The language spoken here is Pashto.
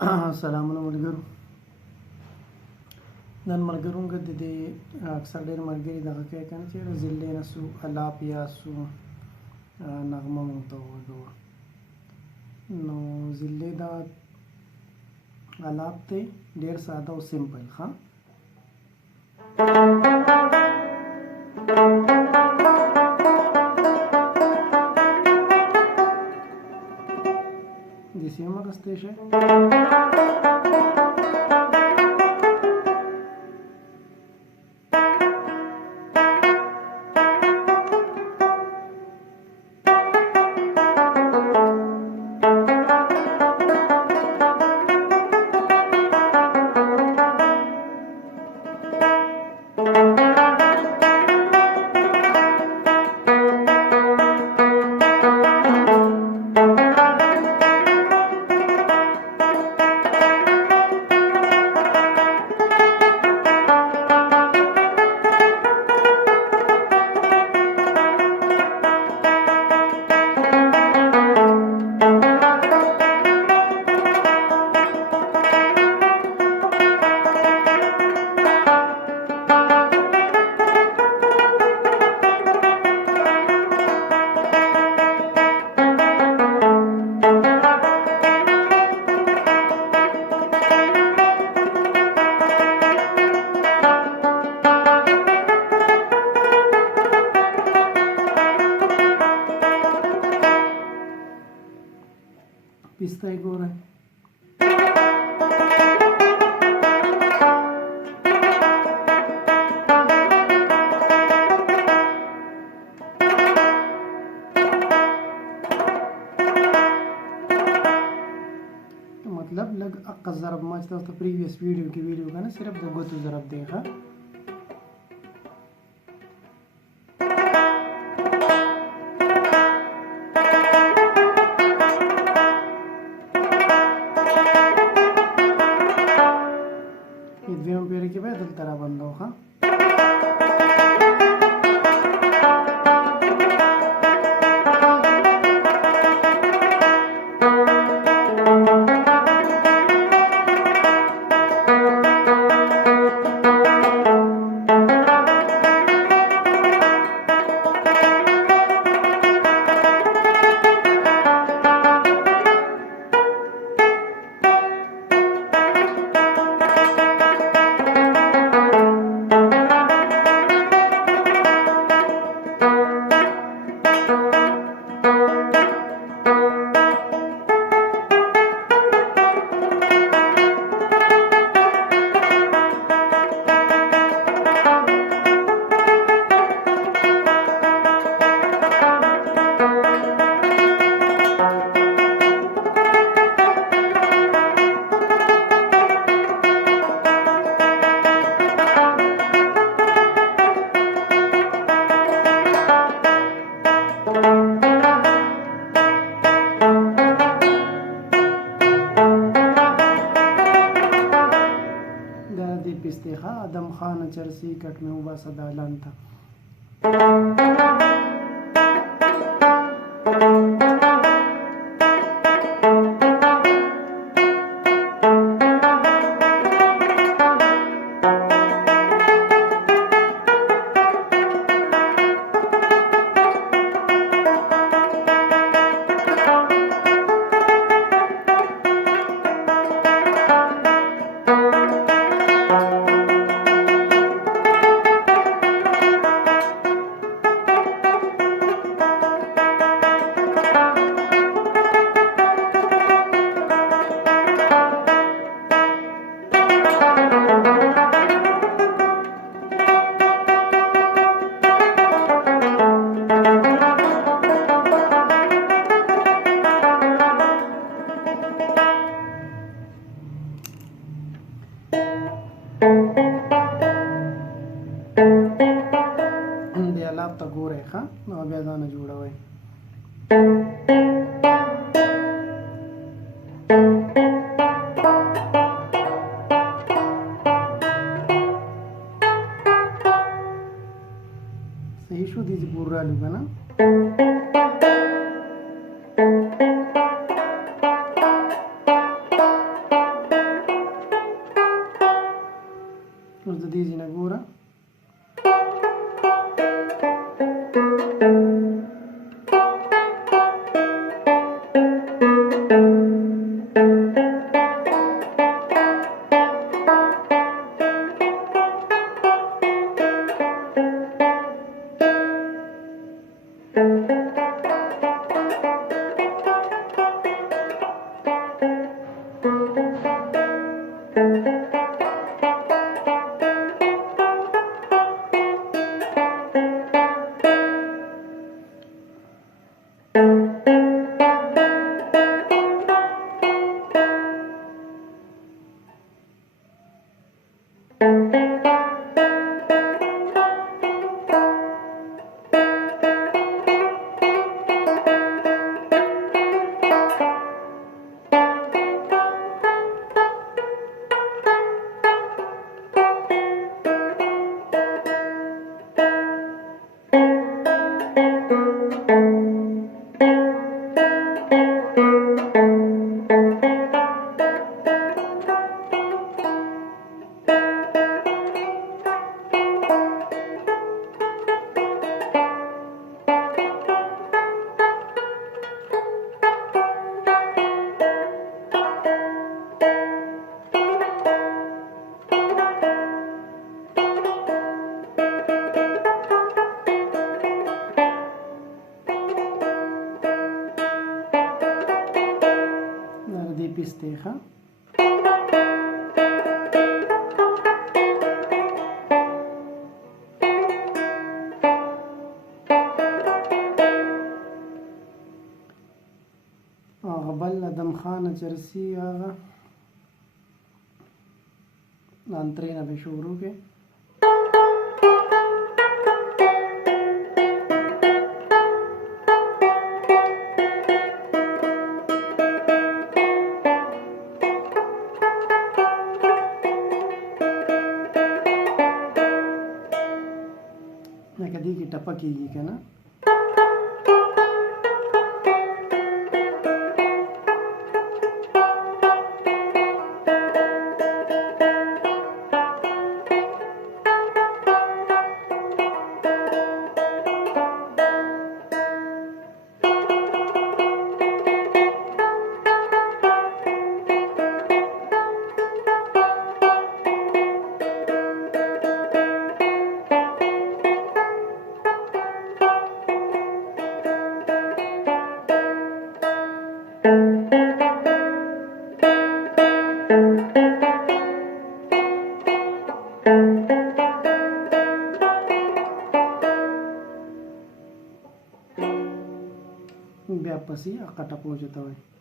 سلامونه ملګرو. نن ملګرو موږ د دې اکثر ډېر ملګري دغه کوي که نه چې زلې نه سو الاپ یا سو نغمه موږ ته ووږه. نو زلې دا الاپ دی ډېر ساده او سمپل. ښه داسې هم اخیستی شئ. पिस्ता एक और है। तो मतलब लग अक्का ज़रब माच तो प्रीवियस वीडियो का ना सिर्फ दो तो ज़रब देखा। के बाद तरह बंद होगा। पिस्तेखा आदम खान चरसी कट में उबा सदालन था। الاپ ته ګورئ ښه نو بیا ځانه جوړوئ. صحیح شو دې پورا رالو که نه. پسته ښه هغه بل ادم خانه چرسي هغه انترې نه به شروع کې لکه دې کې ټپه کېږي که نه بیا پسې هغه ټپو چې ته وایي